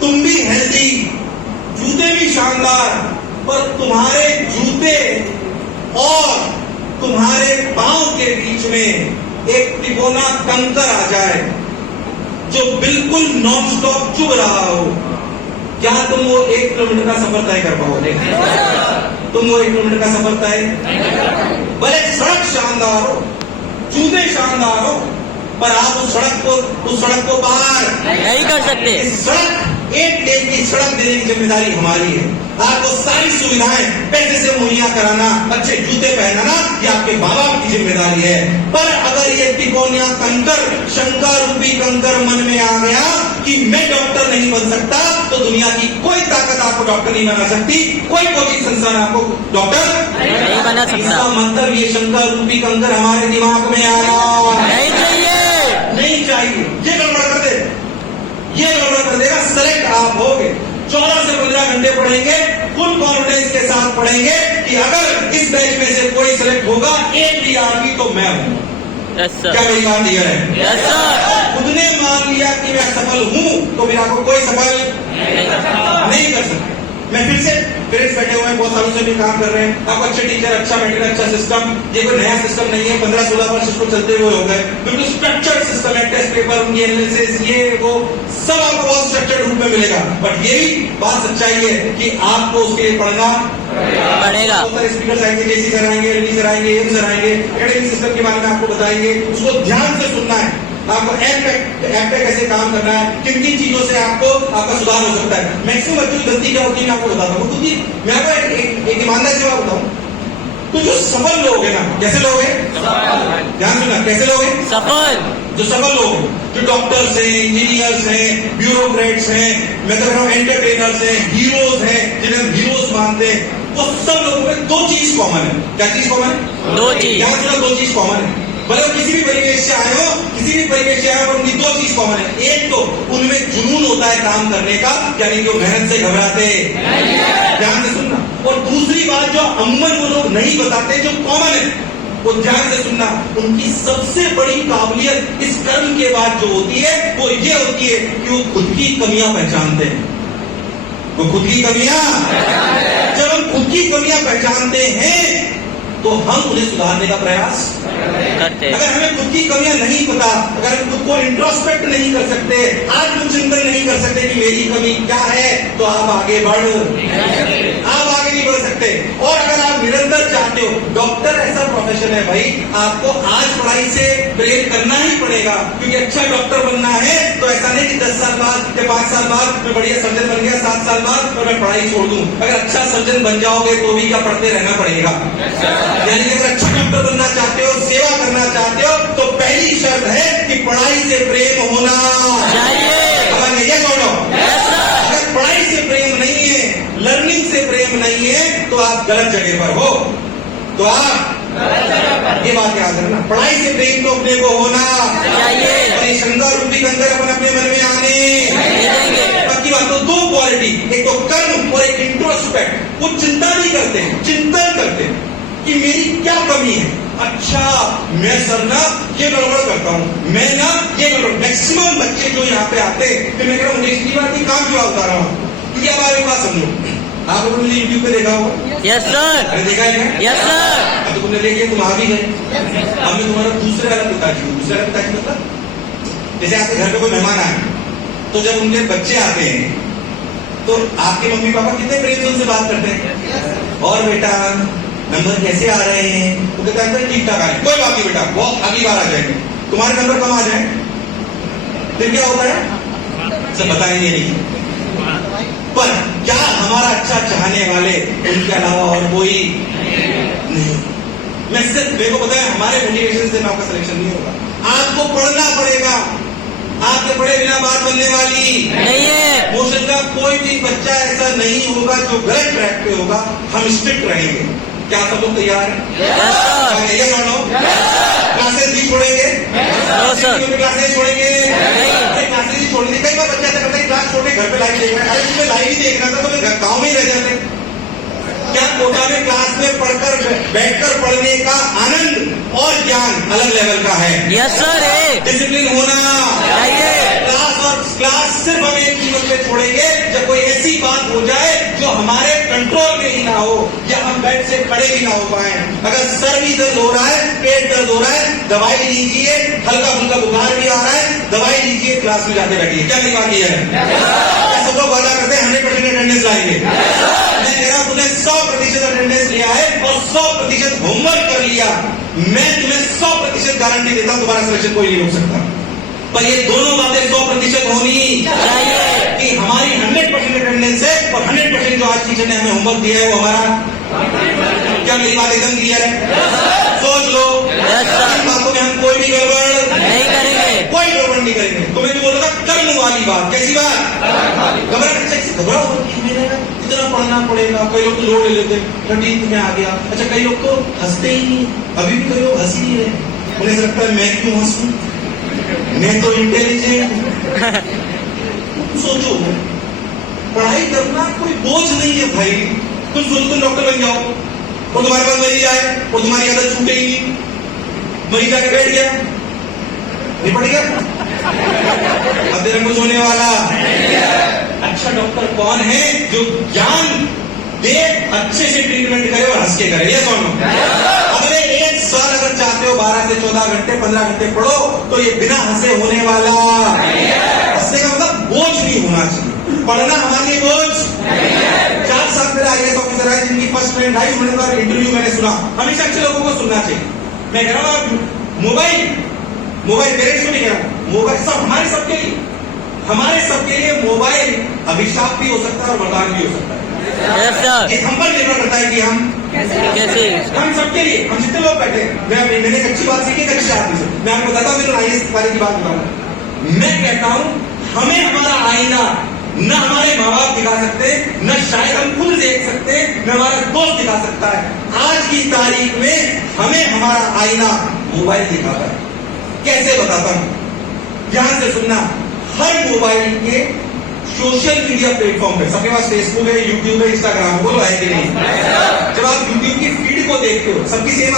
तुम भी हेल्दी, जूते भी शानदार, पर तुम्हारे जूते और तुम्हारे पांव के बीच में एक तिकोना कंकर आ जाए जो बिल्कुल नॉन स्टॉप चुभ रहा हो, क्या तुम वो 1 किलोमीटर का सफर तय कर पाओगे? तुम वो 1 किलोमीटर का सफर तय, भले सड़क शानदार हो, जूते शानदार हो, पर आप उस सड़क को पार नहीं कर सकते। सड़क एक लेन की सड़क देने की जिम्मेदारी हमारी है। आपको सारी सुविधाएं पैसे से मुहैया कराना, अच्छे जूते पहनाना, ये आपके माँ बाप की जिम्मेदारी है। पर अगर ये तिकोनिया कंकर, शंकर रूपी कंकर मन में आ गया कि मैं डॉक्टर नहीं बन सकता, तो दुनिया की कोई ताकत आपको डॉक्टर नहीं बना सकती, कोई कोचिंग संस्थान आपको डॉक्टर नहीं बना सकता। इसका मतलब ये शंकर रूपी कंकर हमारे दिमाग में आया नहीं चाहिए, नहीं चाहिए। ये गड़बड़ कर दे, ये गड़बड़ कर देगा। सेलेक्ट आप होगे, 14 से 15 घंटे पढ़ेंगे, फुल कॉन्फिडेंस के साथ पढ़ेंगे कि अगर इस बैच में से कोई सेलेक्ट होगा, एक भी आदमी, तो मैं हूं। यस सर, क्या मेरी बात क्लियर है? Yes sir. खुद ने मान लिया कि मैं सफल हूं, तो मेरा को कोई सफल नहीं कर सकता। मैं फिर से पेरेंट्स बैठे हुए हैं, बहुत सालों से भी काम कर रहे हैं, आपको अच्छे टीचर, अच्छा मेंटर, अच्छा सिस्टम, ये कोई नया सिस्टम नहीं है, 15-16 वर्ष इसको चलते हुए हो गए, बिल्कुल स्ट्रक्चर्ड सिस्टम है, टेस्ट पेपर, उनकी एनालिसिस, ये वो सब आपको बहुत स्ट्रक्चर्ड रूप में मिलेगा। बट ये भी बात सच्चाई है कि आपको उसके लिए पढ़ना पड़ेगा। बहुत सारे स्पीकर आएंगे, जेसी सर आएंगे, रवि सर आएंगे, एम सर आएंगे, एकेडमिक सिस्टम के बारे में आपको बताएंगे, उसको ध्यान से सुनना है, आपको ऐप पे कैसे काम करना है, किन किन चीजों से आपका सुधार हो सकता है। मैक्सिमम बच्चों की गलती क्या होती है मैं आपको बताता हूँ, क्योंकि मैं आपको एक ईमानदार जवाब बताऊं, तो जो सफल लोग हैं ना, कैसे लोग हैं, ध्यान सुनना, कैसे लोग हैं सफल, जो सफल लोग, जो डॉक्टर्स हैं, इंजीनियर्स हैं, ब्यूरोक्रेट्स हैं, मैं तो कह रहा हूं एंटरटेनर्स हैं, हीरोज हैं, जिन्हें हम हीरोज मानते हैं, वो सब लोगों में 2 चीज कॉमन है। क्या चीज कॉमन है? 2 चीज। ध्यान सुनो, 2 चीज कॉमन है। मतलब किसी भी परिवेश से आए हो, किसी भी परिवेश से आए हो, उनकी 2 चीज कॉमन है। एक तो उनमें जुनून होता है काम करने का, यानी कि वो मेहनत से घबराते, ध्यान से सुनना। और दूसरी बात जो अमूमन वो लोग नहीं बताते, जो कॉमन है, वो ध्यान से सुनना, उनकी सबसे बड़ी काबिलियत इस कर्म के बाद जो होती है, वो ये होती है कि वो खुद की कमियां पहचानते हैं। वो खुद की कमियां, जब हम खुद की कमियां पहचानते हैं तो हम उन्हें सुधारने का प्रयास करते हैं। अगर हमें खुद की कमियां नहीं पता, अगर हम खुद को इंट्रोस्पेक्ट नहीं कर सकते, आत्मचिंतन नहीं कर सकते कि मेरी कमी क्या है, तो आप आगे नहीं बढ़ सकते। और अगर आप निरंतर चाहते हो, डॉक्टर ऐसा प्रोफेशन है भाई, आपको आज पढ़ाई से प्रेम करना ही पड़ेगा, क्योंकि अच्छा डॉक्टर बनना है तो ऐसा नहीं कि 10 साल बाद या 5 साल बाद मैं बढ़िया सर्जन बन गया, 7 साल बाद तो मैं पढ़ाई छोड़ दूं। अगर अच्छा सर्जन बन जाओगे तो भी क्या पढ़ते रहना पड़ेगा। यानी कि अगर अच्छा डॉक्टर बनना चाहते हो, सेवा करना चाहते हो, तो पहली शर्त है कि पढ़ाई से प्रेम होना चाहिए। अगर ये बोलो, अगर पढ़ाई से प्रेम नहीं है, लर्निंग से प्रेम नहीं है, तो आप गलत जगह पर हो। तो आप ये बात याद रखना, पढ़ाई से प्रेम तो अपने को होना चाहिए, और ये शंकर रूपी कंकर अपन अपने मन में आने बाकी बात। तो 2 क्वालिटी, एक तो कर्म और एक इंट्रोस्पेक्ट। वो चिंता नहीं करते, चिंतन करते हैं कि मेरी क्या कमी है। अच्छा, मैं सर ना ये गड़बड़ करता हूँ, मैं ना ये गड़बड़। मैक्सिमम बच्चे जो यहाँ पे आते हैं, फिर मैं कह रहा हूँ इसकी बात की काम क्यों उतारा हूँ, क्योंकि अब आपके पास समझो, आप लोगों ने यूट्यूब पे देखा होगा। यस सर, अरे देखा है क्या? Yes sir. तो तुमने देखिए, तुम आ भी गए, अब मैं तुम्हारा दूसरे वाला पिताजी हूँ। दूसरे वाला पिताजी मतलब जैसे आपके घर पे कोई मेहमान आए, तो जब उनके बच्चे आते हैं तो आपके मम्मी पापा कितने प्रेम से उनसे बात करते हैं, और बेटा नंबर कैसे आ रहे हैं, तो कहता है ठीक ठाक आ रहे हैं, कोई बात नहीं बेटा, वो अगली बार आ जाएंगे, तुम्हारे नंबर कम आ जाए। फिर क्या होता है, सब बताएंगे नहीं। पर क्या हमारा अच्छा चाहने वाले उनके अलावा और कोई नहीं। मैं सिर्फ, मेरे को पता है हमारे मोटिवेशन से आपका सिलेक्शन नहीं होगा, आपको पढ़ना पड़ेगा। आपके पढ़े बिना बात बनने वाली नहीं है। मोशन का कोई भी बच्चा ऐसा नहीं होगा जो गलत ट्रैक पे होगा। हम स्ट्रिक्ट रहेंगे। क्या सब लोग तैयार हैं? ये मानो क्लासेस भी छोड़ेंगे, क्लासेस छोड़ेंगे, क्लासेस ही छोड़ेंगे। कई बार बच्चा ऐसा करता है क्लास छोड़ के घर पे लाइव देखना है। अरे तुम्हें लाइव ही देखना था तो फिर गाँव में ही रह जाते। क्या कोटा में क्लास में पढ़कर बैठकर पढ़ने का आनंद और ज्ञान अलग लेवल का है। यस सर, डिसिप्लिन होना चाहिए। क्लास सिर्फ हम एक कीमत पे छोड़ेंगे जो हमारे कंट्रोल में ही ना हो या हम बेड से खड़े भी ना हो पाए। अगर सर भी दर्द हो रहा है, पेट दर्द हो रहा है, दवाई लीजिए, हल्का फुल्का बुखार भी आ रहा है, दवाई लीजिए, क्लास में जाके बैठिए। क्या नहीं बात है? सब लोग वादा करते हैं 100% अटेंडेंस लाएंगे। मैं कह रहा हूं तुमने 100% अटेंडेंस लिया है और 100% होमवर्क कर लिया, मैं तुम्हें 100% गारंटी देता हूं तुम्हारा सिलेक्शन कोई नहीं हो सकता। पर ये दोनों बातें 100% होनी चाहिए कि हमारी 100% अटेंडेंस है और 100% जो आज टीचर ने हमें होमवर्क दिया है वो हमारा। क्या मेरी बात एकदम क्लियर है? सोच लो, इन बातों में हम कोई भी गड़बड़ नहीं करेंगे, कोई गड़बड़ नहीं करेंगे। तुम्हें भी बोला था कर्म वाली बात। कैसी बात? घबरा इतना पढ़ना पड़ेगा। कई लोग तो लोड ले लेते, 13th में आ गया। अच्छा, कई लोग तो हंसते ही नहीं, अभी भी कई लोग हंस ही नहीं रहे। उन्हें लगता है मैं क्यों हंसूं, मैं तो इंटेलिजेंट। सोचो, पढ़ाई करना कोई बोझ नहीं है भाई। तुम डॉक्टर बन जाओ और तुम्हारे पास मरीज आए और तुम्हारी आदत छूटे ही नहीं, मरीज आके बैठ गया, निपट गया, अब तेरा कुछ होने वाला। अच्छा डॉक्टर कौन है जो ज्ञान दे, अच्छे से ट्रीटमेंट करे और हंस के करे? ये कौन? अगले 1 साल अगर चाहते हो 12 से 14 घंटे 15 घंटे पढ़ो तो ये बिना हंसे होने वाला। हंसने का मतलब बोझ नहीं होना चाहिए। पढ़ना हमारे लिए बोझ। 4 साल मेरा IAS ऑफिसर है जिनकी फर्स्ट रैंक आई, उन्होंने कहा इंटरव्यू मैंने सुना। हमेशा अच्छे लोगों को सुनना चाहिए। मैं कह रहा हूँ मोबाइल पेरेंट्स को नहीं कह रहा, मोबाइल सब हमारे सबके लिए मोबाइल अभिशाप भी हो सकता है और वरदान भी हो सकता है। ये हम पर निर्भर करता है कि हम कैसे हम सबके लिए, हम जितने लोग बैठे, मैंने एक अच्छी बात सीखी, एक अच्छी आदमी से मैं आपको बताता हूँ, मेरे IAS वाले की बात बताऊँ। मैं कहता हूँ हमें हमारा आईना न हमारे माँ बाप दिखा सकते, न शायद हम खुद देख सकते, न हमारा दोस्त दिखा सकता है। आज की तारीख में हमें हमारा आईना मोबाइल दिखाता है। कैसे बताता हूं, ध्यान से सुनना। हर मोबाइल के सोशल मीडिया प्लेटफॉर्म पे, सबके पास फेसबुक है, यूट्यूब है, इंस्टाग्राम है, बोलो है कि नहीं? जब आप यूट्यूब की फीड को देखते हो, सबकी सेम